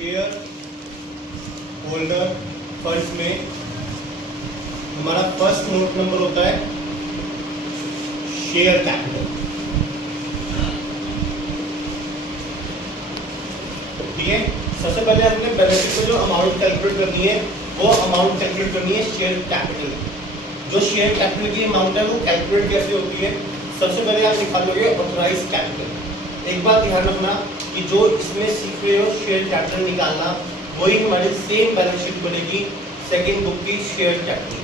Share holder funds में हमारा first note number होता है शेयर कैपिटल। ठीक है, सबसे पहले हमने बैलेंस शीट में जो अमाउंट कैलकुलेट करनी है वो अमाउंट कैलकुलेट करनी है शेयर कैपिटल। जो शेयर कैपिटल की अमाउंट है वो कैलकुलेट कैसे होती है? सबसे पहले आप निकालोगे ऑथराइज कैपिटल। एक बात ध्यान रखना कि जो इसमें सीख रहे हो शेयर कैपिटल निकालना, वही हमारी सेम बैलेंस शीट बनेगी सेकंड बुक की शेयर कैपिटल।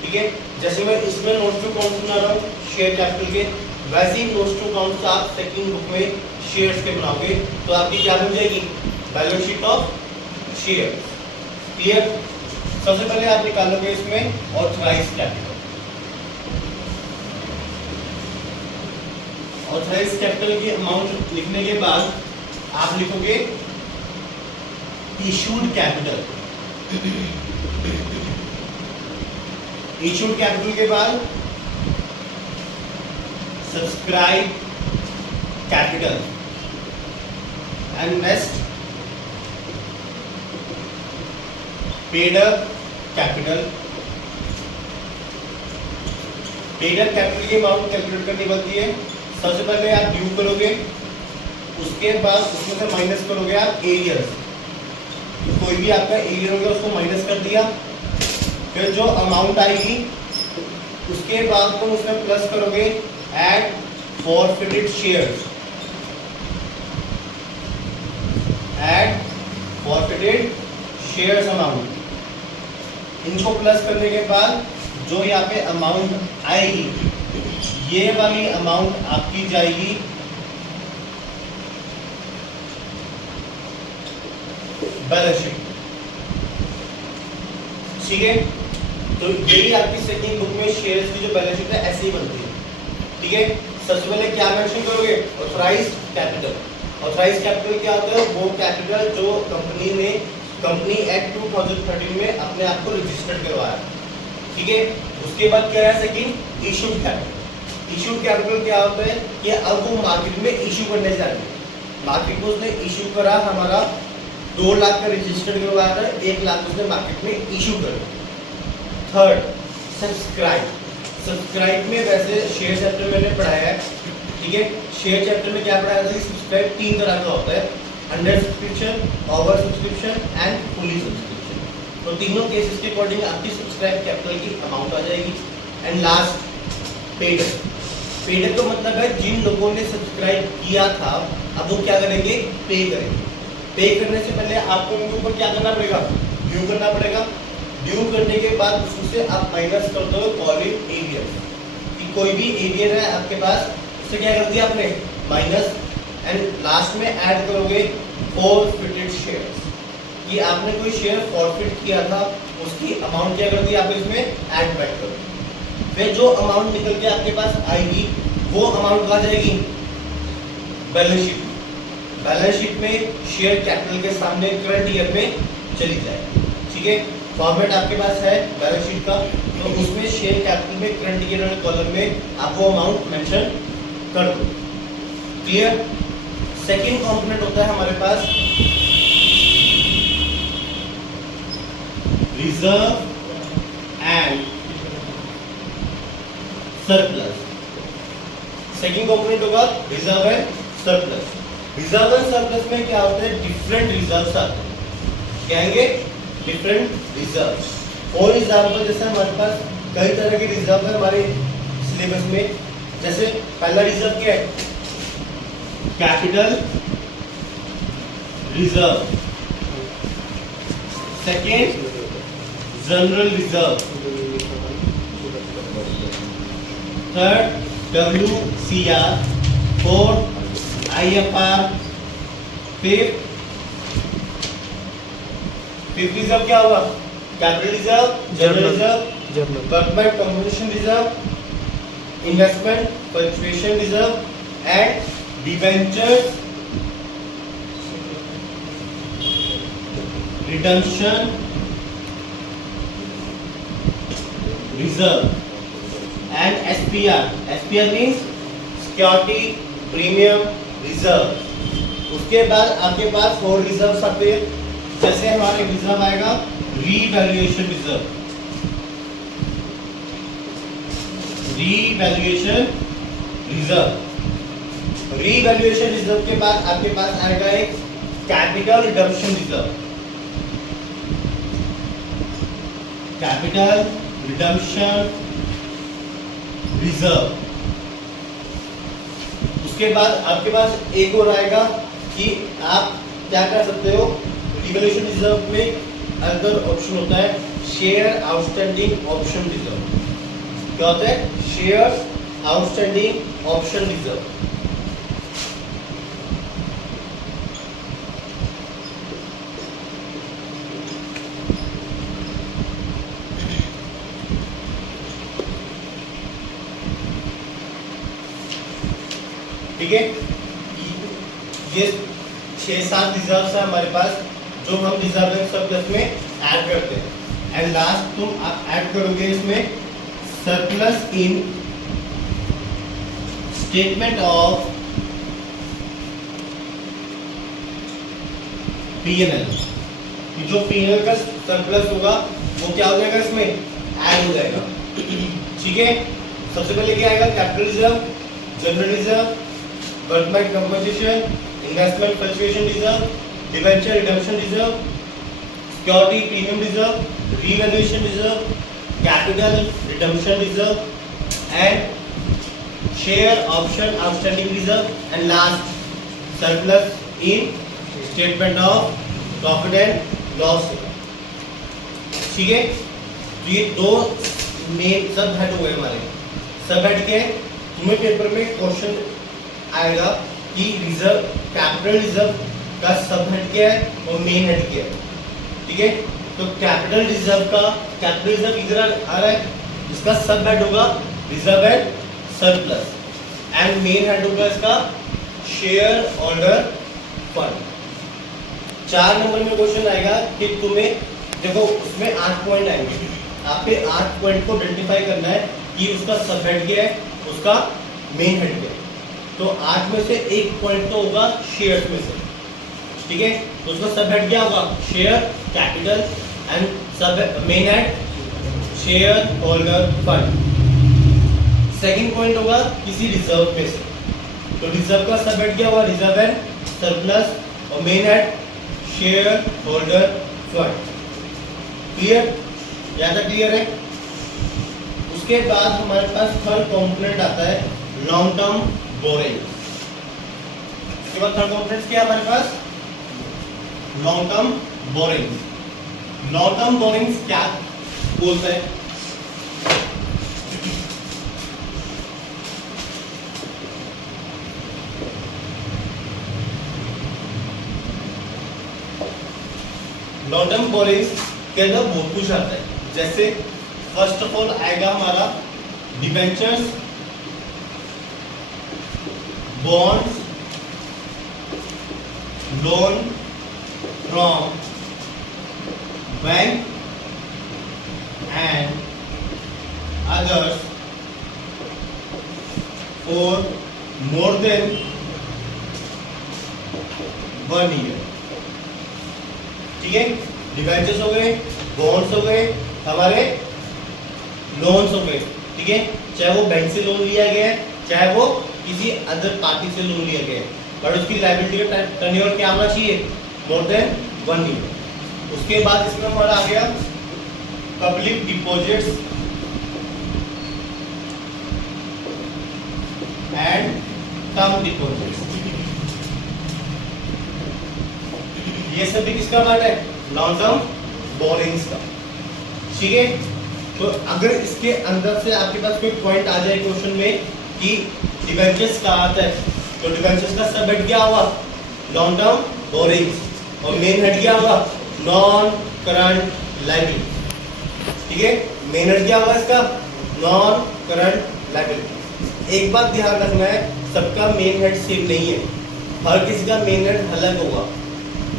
ठीक है, जैसे मैं इसमें नोट्स टू अकाउंट बना रहा हूँ शेयर कैपिटल के, वैसे ही नोट्स टू अकाउंट आप सेकंड बुक में शेयर्स के बनाओगे तो आपकी क्या बन जाएगी? Balance sheet of share. Clear? सबसे पहले आप निकालोगे इसमें ऑथराइज कैपिटल। ऑथराइज कैपिटल की अमाउंट लिखने के बाद आप लिखोगे इशूड कैपिटल। इशूड कैपिटल के बाद subscribe capital and next paid up capital. Paid up capital की अमाउंट कैलकुलेट करनी पड़ती है। सबसे पहले आप ड्यू करोगे, उसके बाद उसमें से माइनस करोगे आप एरियर्स। कोई भी आपका एरियर होगा उसको माइनस कर दिया, फिर जो अमाउंट आएगी उसके बाद तुम उसमें प्लस करोगे add forfeited shares. Add forfeited shares amount, इनको प्लस करने के बाद जो यहाँ पे अमाउंट आएगी ये वाली अमाउंट आपकी जाएगी बैलेंस शीट। ठीक है, तो यही आपकी सेकंड बुक में शेयर्स की जो बैलेंस शीट है ऐसे ही बनती है। ठीक है, सबसे पहले क्या मेंशन करोगे? Authorise capital. ऑथराइज कैपिटल क्या होता है? वो कैपिटल जो कंपनी ने कंपनी एक्ट 2013 में अपने आप को रजिस्टर्ड करवाया। ठीक है, उसके बाद क्या है second? Issued capital. Issued capital क्या होता है कि अब वो मार्केट में इशू करने जा रही है। मार्केट में उसने इशू करा, हमारा 2 लाख का रजिस्टर्ड करवाया था, 1 लाख उसने मार्केट में इशू कर। Third subscribe. सब्सक्राइब में वैसे शेयर चैप्टर मैंने पढ़ाया है। ठीक है, शेयर चैप्टर में क्या पढ़ाया था? सब्सक्राइब 3 तरह का होता है, under subscription, over subscription and fully subscription. तो तीनों केसेस के अकॉर्डिंग आपकी सब्सक्राइब कैपिटल की अमाउंट आ जाएगी। And last paid up. Paid up का मतलब है जिन लोगों ने सब्सक्राइब किया था अब वो क्या करेंगे? पे करेंगे। पे करने से पहले आपको उनके ऊपर क्या करना पड़ेगा? ड्यू करना पड़ेगा। ड्यू करने के बाद उससे आप माइनस कर दो कॉलिंग एरियर कि कोई भी एरियर है आपके पास, उससे क्या कर दिया आपने? माइनस। एंड लास्ट में ऐड करोगे फॉरफिटेड शेयर्स कि आपने कोई शेयर फॉरफिट किया था, उसकी अमाउंट क्या कर दी आप इसमें ऐड बैक करो। फिर जो अमाउंट निकल के आपके पास आएगी वो अमाउंट कहाँ जाएगी? Balance sheet. बैलेंस शीट में शेयर कैपिटल के सामने करंट ईयर में चली जाएगी। ठीक है, फॉर्मेट आपके पास है बैलेंस शीट का, तो उसमें शेयर कैपिटल में करंट ईयर वाले कॉलम में आप वो अमाउंट मेंशन कर दो। क्लियर? सेकंड कंपोनेंट होता है हमारे पास reserve and surplus. Second component होगा reserve and surplus. Reserve and surplus में क्या होता है? डिफरेंट रिजर्व्स आते हैं। कहेंगे डिफरेंट रिजर्व्स। फॉर एग्जांपल जैसे हमारे पास कई तरह के रिजर्व है हमारे सिलेबस में। जैसे पहला रिजर्व क्या है? Capital reserve. Second general reserve. Third WCR। Fourth IFR। Fifth reserve क्या होगा? Capital reserve, general reserve, workman compensation reserve, investment fluctuation reserve and debentures redemption reserve and SPR. SPR means security premium reserve. उसके बाद आपके पास और reserve आते हैं, जैसे हमारे रिजर्व आएगा revaluation reserve. Revaluation reserve, revaluation reserve के बाद आपके पास आएगा एक capital redemption reserve. Capital redemption reserve. उसके बाद आपके पास एक और आएगा कि आप क्या कर सकते हो, रिवैल्यूएशन रिजर्व में अदर ऑप्शन होता है शेयर आउटस्टैंडिंग ऑप्शन रिजर्व। क्या होता है? Share outstanding option reserve. ठीक है, ये 6-7 रिजर्व्स है हमारे पास जो हम रिजर्व एंड सरप्लस में ऐड करते हैं। एंड लास्ट तुम आप ऐड करोगे इसमें surplus in statement of P&L। जो P&L का सरप्लस होगा वो क्या हो जाएगा, इसमें ऐड हो जाएगा। ठीक है, सबसे पहले क्या आएगा? Capital reserve, general reserve, workman compensation, investment fluctuation reserve, debenture redemption reserve, security premium reserve, revaluation reserve, capital redemption reserve and share option outstanding reserve and last surplus in statement of profit and loss. ठीक है, तो ये दो main सब head हुए हमारे। सब head के तुम्हें पेपर में क्वेश्चन आएगा कि रिजर्व कैपिटल रिजर्व का सब हेड क्या है और मेन हेड क्या है। ठीक है, तो कैपिटल रिजर्व का कैपिटल रिजर्व इधर आ रहा है, इसका सब हेड होगा reserve and surplus and main head होगा इसका शेयर होल्डर फंड। 4 नंबर में क्वेश्चन आएगा कि तुम्हें देखो उसमें 8 पॉइंट आएंगे, आपके 8 पॉइंट को आइडेंटिफाई करना है कि उसका सब हेड क्या है, उसका मेन हेड क्या है। तो 8 में से एक पॉइंट तो होगा शेयर्स में से। ठीक है, तो उसका सब हेड क्या होगा? शेयर कैपिटल एंड सब main head share holder fund. Second point होगा किसी रिजर्व में से, तो रिजर्व का सब हेड क्या होगा? रिजर्व एंड सरप्लस और main head share holder fund. Clear? ज्यादा क्लियर है? उसके बाद हमारे पास थर्ड कंपोनेंट आता है लॉन्ग टर्म बोरिंग। इसके बाद थर्ड कंपोनेंट क्या है हमारे पास? Long term borrowing. Long term borrowing क्या बोलते हैं? लॉन्ग टर्म बोरिंग के अंदर बहुत कुछ आता है, जैसे फर्स्ट ऑफ ऑल आएगा हमारा debentures, bonds, loan from bank and others for more than 1 year। ठीक है, डिबेंचर्स हो गए, बॉन्ड्स हो गए, हमारे लोन्स हो गए। ठीक है, चाहे वो बैंक से लोन लिया गया है, चाहे वो किसी अदर पार्टी से लोन लिया गया है, बट उसकी लायबिलिटी का टर्नओवर क्या होना चाहिए? More than 1 year. उसके बाद इसमें हमारा आ गया public deposits and term deposits. ये सभी किसका पार्ट है? लॉन्ग टर्म बोरिंग्स का। ठीक है, तो अगर इसके अंदर से आपके पास कोई पॉइंट आ जाए क्वेश्चन में कि डिबेंचर्स का आता है, तो डिबेंचर्स का सब हेड क्या होगा? लॉन्ग टर्म बोरिंग्स और मेन हेड क्या होगा? Non current liability. ठीक है, मेन हेड क्या होगा इसका? Non current liability. एक बात ध्यान रखना है, सबका मेन हेड सेम नहीं है, हर किसी का मेन हेड अलग होगा।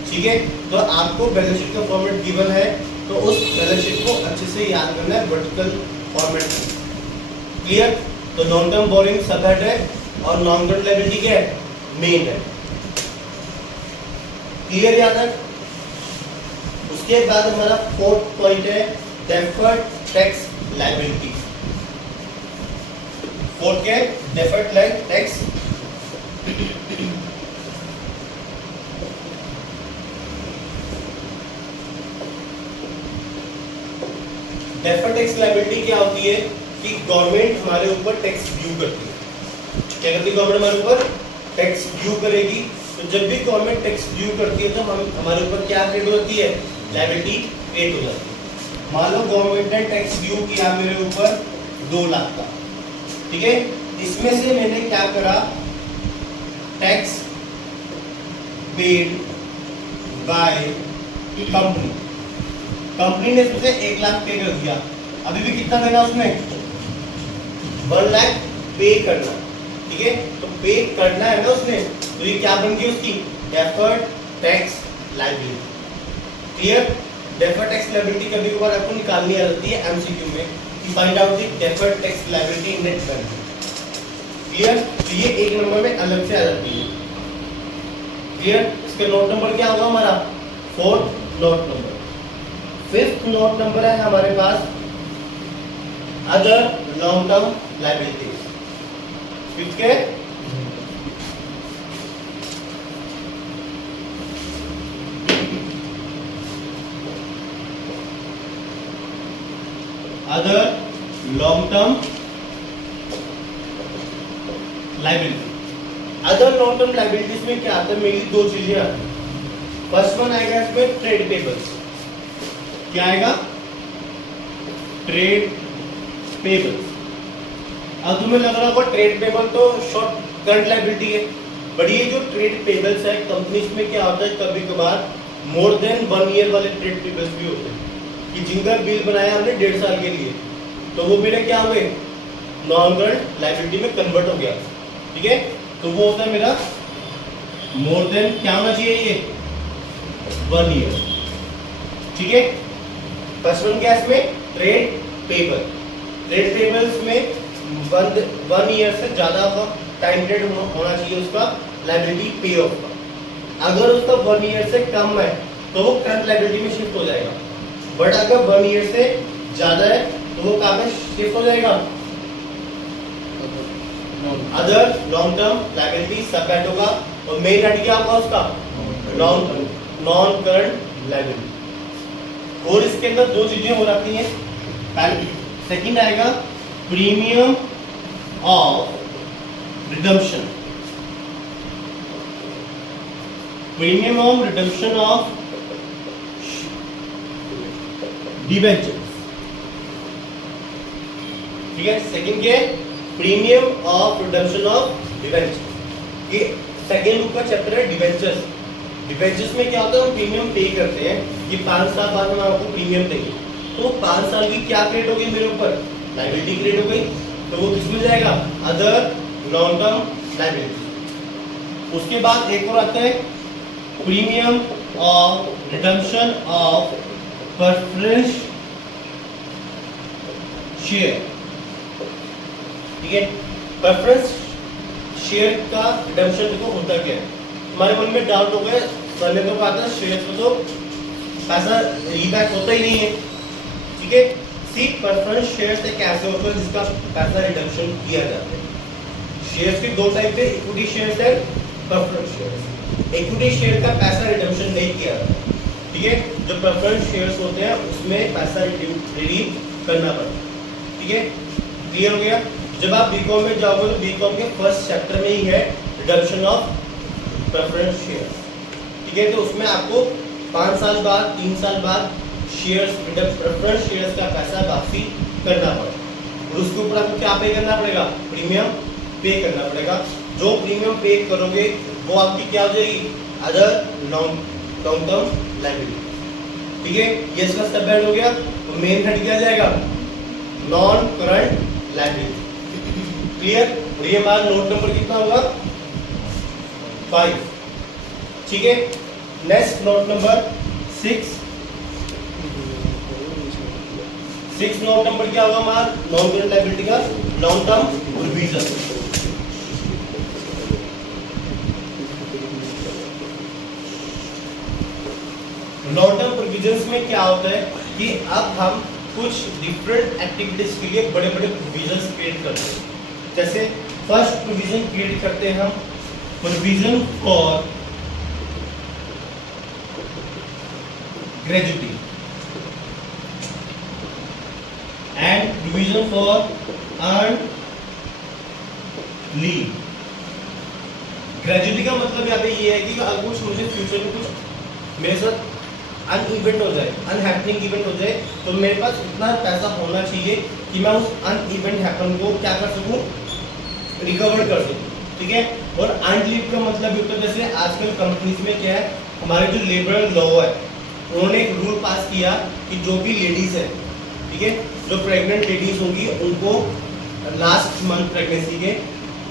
ठीक है, तो आपको बैलेंस शीट का फॉर्मेट गिवन है, तो उस बैलेंस शीट को अच्छे से याद करना है वर्टिकल फॉर्मेट में। क्लियर? तो लॉन्ग टर्म बोरिंग सब हेड है और नॉन करंट लायबिलिटी क्या है? मेन है। क्लियर याद है? उसके बाद हमारा फोर्थ पॉइंट है डेफर्ड टैक्स लायबिलिटी। फोर्थ क्या है? Deferred tax deferred tax liability क्या होती है कि गवर्नमेंट हमारे ऊपर टैक्स ड्यू करती है। क्या करती है गवर्नमेंट? हमारे ऊपर टैक्स ड्यू करेगी। तो जब भी गवर्नमेंट टैक्स ड्यू करती है तो हमारे ऊपर क्या क्रिएट होती है? लायबिलिटी क्रिएट हो जाती है। मान लो गवर्नमेंट ने टैक्स ड्यू किया मेरे ऊपर 2 लाख का, ठीक है? इसमें से मैंने क्या करा? Tax paid by company, company ने उससे 1 लाख पे कर दिया। अभी भी कितना देना उसमें? 1 लाख पे करना, ठीक है? तो पे करना है ना उसने, तो ये क्या बन गई उसकी? Deferred tax liability. Clear? Deferred tax liability कभी कभार आपको निकालनी आ जाती है एमसीक्यू में कि find out the deferred tax liability in net value. Clear? तो ये 1 नंबर में अलग से आ जाती है। क्लियर? इसका नोट नंबर क्या होगा हमारा? 4th note number. 5th note number है हमारे पास other long term liabilities. 5th के other long term liability. Other long term liabilities में क्या आता है? मेरी 2 चीजें आती हैं। फर्स्ट वन आएगा इसमें ट्रेड पेबल्स। क्या आएगा? Trade payables. अब तुम्हें लग रहा होगा ट्रेड पेबल तो शॉर्ट करंट लायबिलिटी है, बट ये जो ट्रेड पेबल्स है कंपनीज में क्या होता है, कभी कभार मोर देन 1 ईयर वाले ट्रेड पेबल्स भी होते हैं कि जिनका बिल बनाया हमने 1.5 साल के लिए, तो वो बिल क्या हुए? नॉन करंट लायबिलिटी में कन्वर्ट हो गया, ठीक है? तो वो होता है मेरा मोर देन, क्या होना चाहिए ये? 1 ईयर, ठीक है? फर्स्ट वन क्या है इसमें? Trade payable. ट्रेड पेबल्स में 1 ईयर से ज्यादा का टाइम पीरियड होना चाहिए उसका लायबिलिटी पे ऑफ का। अगर उसका 1 ईयर से कम है तो वो करंट लायबिलिटी में शिफ्ट हो जाएगा, बट अगर 1 ईयर से ज्यादा है तो वो कहाँ पे शिफ्ट हो जाएगा? अदर लॉन्ग टर्म लायबिलिटी सब हेड होगा, और मेन हेड क्या होगा उसका? Non current liability. और इसके अंदर 2 चीजें हो जाती हैं। सेकंड आएगा premium of redemption. Premium of redemption of debentures, ठीक है? सेकंड क्या है? Premium of redemption of debentures. ये सेकंड बुक का चैप्टर है डिबेंचर्स। डिबेंचर्स में क्या होता है? हम प्रीमियम पे करते हैं कि 5 साल बाद हम आपको प्रीमियम देंगे, तो 5 साल की क्या क्रिएट हो गई मेरे ऊपर? लायबिलिटी क्रिएट हो गई, तो वो किसमें जाएगा? Other long term liability. उसके बाद एक और आता है premium of redemption of preference share, ठीक है? प्रेफरेंस शेयर का रिडम्पशन देखो होता क्या है। हमारे मन में डाउट हो गया, सर ने तो कहा था शेयर में तो पैसा रीबैक होता ही नहीं है, ठीक है? सी प्रेफरेंस शेयर्स एक ऐसे होते हैं जिसका पैसा रिडम्पशन किया जाता है। शेयर्स के 2 टाइप है, इक्विटी शेयर्स है, प्रेफरेंस शेयर्स। इक्विटी शेयर का पैसा रिडम्पशन नहीं किया जाता, ठीक है? जो प्रेफरेंस शेयर्स होते हैं उसमें पैसा रिडीम करना पड़ता है, ठीक है? क्लियर हो गया? जब आप बीकॉम में जाओगे तो बीकॉम के फर्स्ट चैप्टर में ही है रिडम्पशन ऑफ प्रेफरेंस शेयर्स, ठीक है? तो उसमें आपको 5 साल बाद 3 साल बाद शेयर्स प्रेफरेंस शेयर्स का पैसा वापसी करना पड़ेगा, और उसके ऊपर आपको क्या पे करना पड़ेगा? प्रीमियम पे करना पड़ेगा। जो प्रीमियम पे करोगे वो आपकी क्या हो जाएगी? अदर लॉन्ग टर्म लायबिलिटी, ठीक है? ये इसका सब हेड हो गया। तो मेन हेड क्या जाएगा? Non current liability. क्लियर? और ये हमारा नोट नंबर कितना होगा? 5, ठीक है? Next note number 6 note number क्या होगा हमारा? नॉन करंट लायबिलिटी का long term provision. Long term provisions में क्या होता है कि अब हम कुछ डिफरेंट एक्टिविटीज के लिए बड़े बड़े प्रोविजंस क्रिएट करते हैं। जैसे फर्स्ट प्रोविजन क्रिएट करते हैं हम provision for gratuity and provision for earn leave. Gratuity का मतलब यहाँ पे ये है कि अगर कुछ मुझे फ्यूचर में कुछ मेरे साथ अन इवेंट हो जाए, अनहैपनिंग इवेंट हो जाए, तो मेरे पास इतना पैसा होना चाहिए कि मैं उस अन इवेंट हैपन को क्या कर सकूं, रिकवर कर सकूं। ठीक है। और अर्न लीव का मतलब होता है जैसे आजकल कंपनीज में क्या है, हमारे जो लेबर लॉ है उन्होंने एक रूल पास किया कि जो भी लेडीज है, ठीक है, जो प्रेग्नेंट लेडीज होंगी उनको लास्ट मंथ प्रेगनेंसी के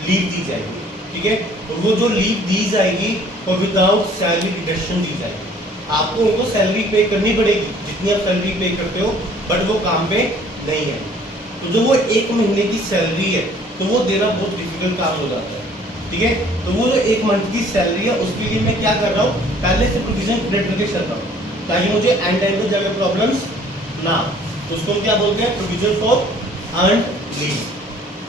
लीव दी जाएगी। ठीक है। और वो जो लीव दी जाएगी वो विदाउट सैलरी डिडक्शन दी जाएगी। आपको उनको सैलरी पे करनी पड़ेगी जितनी आप सैलरी पे करते हो, बट वो काम पे नहीं है। तो जो वो एक महीने की सैलरी है तो वो देना बहुत डिफिकल्ट काम हो जाता है। ठीक है। तो वो जो एक मंथ की सैलरी है उसके लिए मैं क्या कर रहा हूँ, पहले से प्रोविजन क्रिएट करके चल रहा हूँ ताकि मुझे एंड टाइम पे जाकर प्रॉब्लम्स ना। तो उसको हम क्या बोलते हैं, प्रोविजन फॉर अर्न लीव।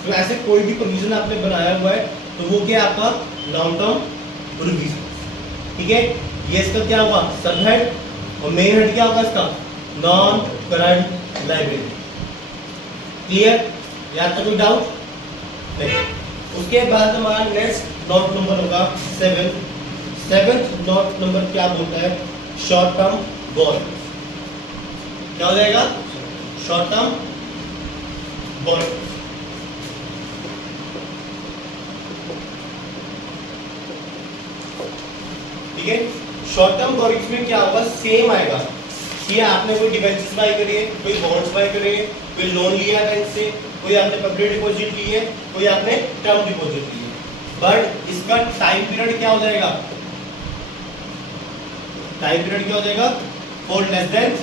तो ऐसे कोई भी प्रोविजन आपने बनाया हुआ है तो वो क्या आपका लॉन्ग टर्म प्रोविजन। ठीक है। ये इसका क्या होगा, सब हेड, और मेन हेड क्या होगा इसका, नॉन करंट लायबिलिटी। क्लियर? या तो कोई डाउट नहीं। उसके बाद हमारा नेक्स्ट नोट नंबर होगा 7। 7th नोट नंबर क्या बोलता है, शॉर्ट टर्म बोरोइंग। क्या हो जाएगा, शॉर्ट टर्म बोरोइंग। ठीक है। शॉर्ट टर्म बोरोइंग्स में क्या होगा, सेम आएगा कि आपने कोई डिबेंचर्स बाय करी है, कोई बॉन्ड्स बाय करे, कोई लोन लिया है बैंक से, कोई आपने पब्लिक डिपॉजिट ली है, कोई आपने टर्म डिपॉजिट ली है। बट इसका टाइम पीरियड क्या हो जाएगा, टाइम पीरियड क्या हो जाएगा, फॉर लेस देन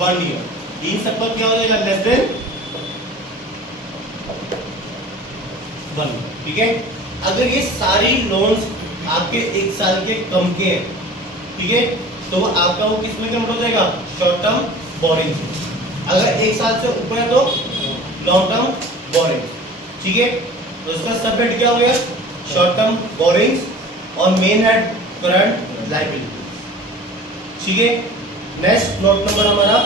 1 ईयर। इन सब का क्या हो जाएगा, लेस देन 1। ठीक है। अगर ये सारी लोन्स आपके 1 साल के कम के हैं, ठीक है, तो वो आपका वो किस में कन्वर्ट हो जाएगा, शॉर्ट टर्म बोरिंग। अगर 1 साल से ऊपर है तो लॉन्ग टर्म बोरिंग। ठीक है। तो उसका सब हेड क्या हो गया, शॉर्ट टर्म बोरिंग, और मेन हेड करंट लायबिलिटी। ठीक है। नेक्स्ट नोट नंबर हमारा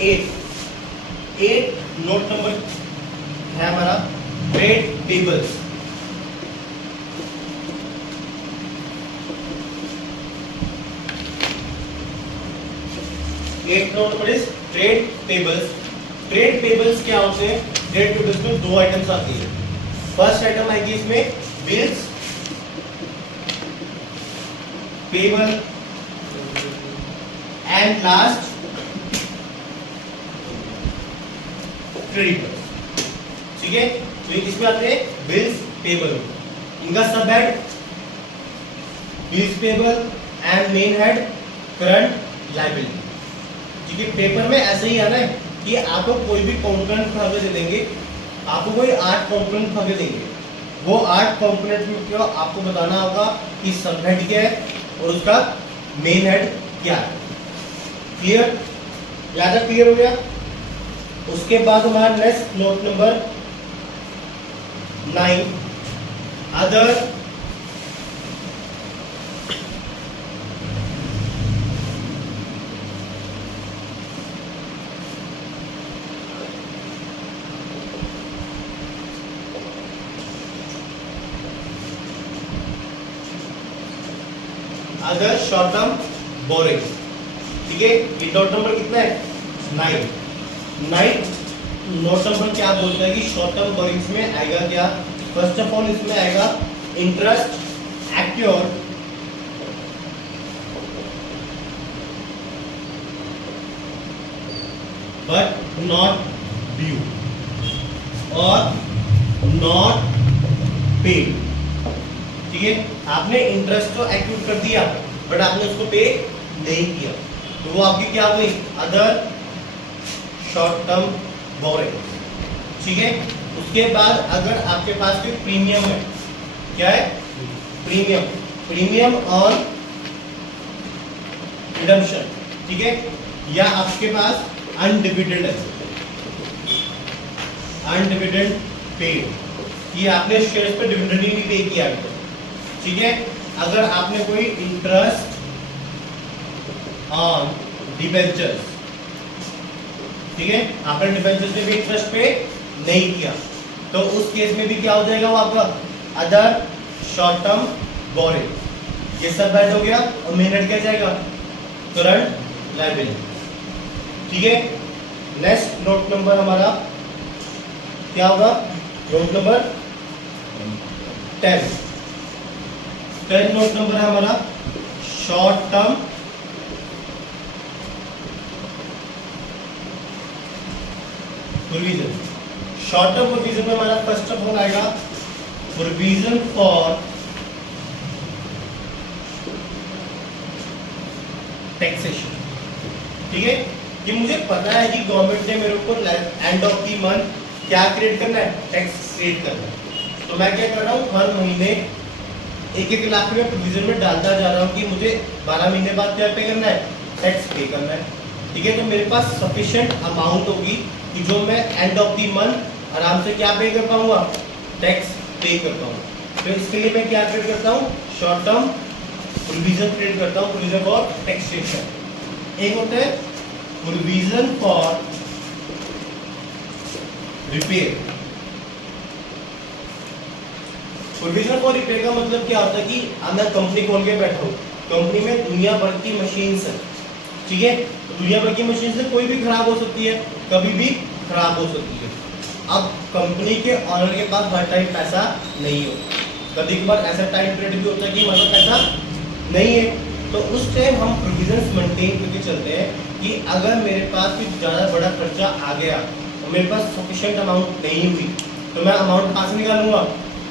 8 नोट नंबर है हमारा ट्रेड टेबल्स। एक note number is trade tables. Trade tables क्या होते हैं, ट्रेड टेबल्स में 2 आइटम्स आती है। फर्स्ट आइटम आएगी इसमें bills payable and last creditors. ठीक है। तो इसमें आते हैं बिल्स पेबल, इनका सब head bills payable and main head current liability. ठीक है। पेपर में ऐसे ही आना है कि आपको कोई भी कंपोनेंट उठा के दे देंगे, आपको कोई 8 कंपोनेंट उठा के देंगे, वो 8 कंपोनेंट में क्या आपको बताना होगा कि सब हेड क्या है और उसका मेन हेड क्या है। क्लियर? ज्यादा क्लियर हो गया? उसके बाद हमारा next note number 9, other other short term borrowings. ठीक है। ये नोट नंबर कितना है, 9 नोट नंबर क्या बोलता है कि शॉर्ट टर्म बोरिंग्स में आएगा क्या, फर्स्ट ऑफ ऑल इसमें आएगा इंटरेस्ट एक्योर्ड बट नॉट ड्यू और नॉट पेड। ठीक है। आपने इंटरेस्ट तो एक्यूट कर दिया बट आपने उसको पे नहीं किया, तो वो आपकी क्या हुई, अदर शॉर्ट टर्म बोरिंग। ठीक है। उसके बाद अगर आपके पास कोई प्रीमियम है, क्या है, प्रीमियम ऑन रिडम्पशन, ठीक है, या आपके पास अनडिविडेंड है, अनडिविडेंड पेड, ये आपने शेयर्स पे डिविडेंड ही नहीं पे किया है, ठीक है। अगर आपने कोई इंटरेस्ट ऑन डिबेंचर्स, ठीक है, आपने डिबेंचर्स में भी इंटरेस्ट पे नहीं किया, तो उस केस में भी क्या हो जाएगा वो आपका अदर शॉर्ट टर्म बोरिंग, ये सब ऐड हो गया और मेन हेड क्या जाएगा करंट लायबिलिटी, ठीक है। नेक्स्ट नोट नंबर हमारा क्या होगा, नोट नंबर 10 नोट नंबर है हमारा short term provision. Short term provision में हमारा फर्स्ट ऑफ ऑल आएगा प्रोविजन फॉर टैक्सेशन, ठीक है। कि मुझे पता है कि गवर्नमेंट ने मेरे को एंड ऑफ द मंथ क्या क्रिएट करना है, टैक्स क्रिएट करना है, तो मैं क्या कर रहा हूँ हर महीने 1-1 लाख रुपया प्रोविजन में डालता जा रहा हूँ कि मुझे 12 महीने बाद क्या पे करना है, टैक्स पे करना है, ठीक है। तो मेरे पास सफिशिएंट अमाउंट होगी कि जो मैं एंड ऑफ द मंथ आराम से क्या पे कर पाऊंगा, टैक्स पे कर पाऊंगा। तो इसके लिए मैं क्या क्रिएट करता हूँ, शॉर्ट टर्म प्रोविजन क्रिएट करता हूँ, प्रोविजन फॉर टैक्सेशन। एक होता है provision for repair. Provision for repair का मतलब क्या होता है कि मैं कंपनी खोल के बैठा हूँ, कंपनी में दुनिया भर की मशीन्स है, ठीक है, दुनिया भर की मशीन से कोई भी खराब हो सकती है, कभी भी खराब हो सकती है। अब कंपनी के ऑनर के पास हर टाइम पैसा नहीं हो, कभी कभार ऐसा टाइम पीरियड भी होता है कि मतलब पैसा नहीं है, तो उस टाइम हम प्रोविजंस मेंटेन करके चलते हैं कि अगर मेरे पास कुछ ज़्यादा बड़ा खर्चा आ गया और मेरे पास सफिशिएंट अमाउंट नहीं हुई, तो मैं अमाउंट कहाँ से निकालूंगा,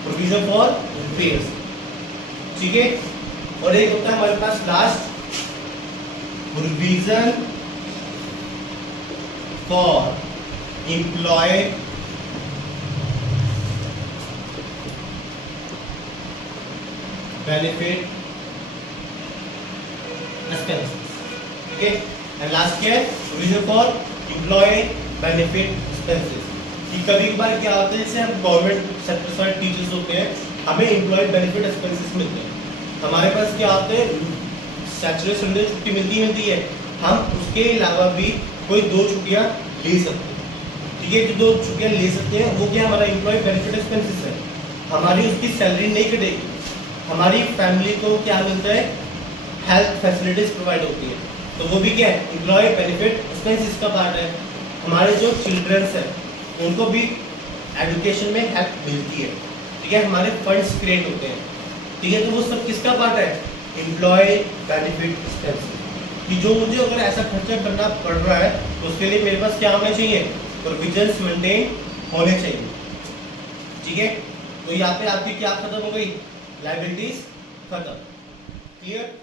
प्रोविजन फॉर रिपेयर्स, ठीक है। और एक होता है हमारे पास last provision for employee benefit expenses, ठीक है। एंड लास्ट क्या है, provision for employee benefit expenses. कि कभी कभार क्या होता है, जैसे हम गवर्नमेंट सर्टिफाइड टीचर्स होते हैं, हमें एम्प्लॉय बेनिफिट एक्सपेंसेस मिलते हैं, हमारे पास क्या होते हैं सैटरडे संडे छुट्टी मिलती है, हम उसके अलावा भी कोई 2 छुट्टियां ले सकते हैं, ठीक है। जो 2 छुट्टियां ले सकते हैं वो क्या हमारा एम्प्लॉय बेनिफिट एक्सपेंसेस है, हमारी उसकी सैलरी नहीं कटेगी, हमारी फैमिली को क्या मिलता है, हेल्थ फैसिलिटीज प्रोवाइड होती है, तो वो भी क्या है एम्प्लॉय बेनिफिट एक्सपेंसेस का पार्ट है। हमारे जो चिल्ड्रंस हैं उनको भी एजुकेशन में हेल्प मिलती है, ठीक है, हमारे फंड्स क्रिएट होते हैं, ठीक है, तो वो सब किसका पार्ट है, एम्प्लॉय बेनिफिट एक्सपेंसेस। कि जो मुझे अगर ऐसा खर्चा करना पड़ रहा है तो उसके लिए मेरे पास क्या होना चाहिए, प्रोविजंस मेंटेन होने चाहिए, ठीक है। तो यहाँ पे आपकी क्या खत्म हो गई, लायबिलिटीज खत्म, क्लियर।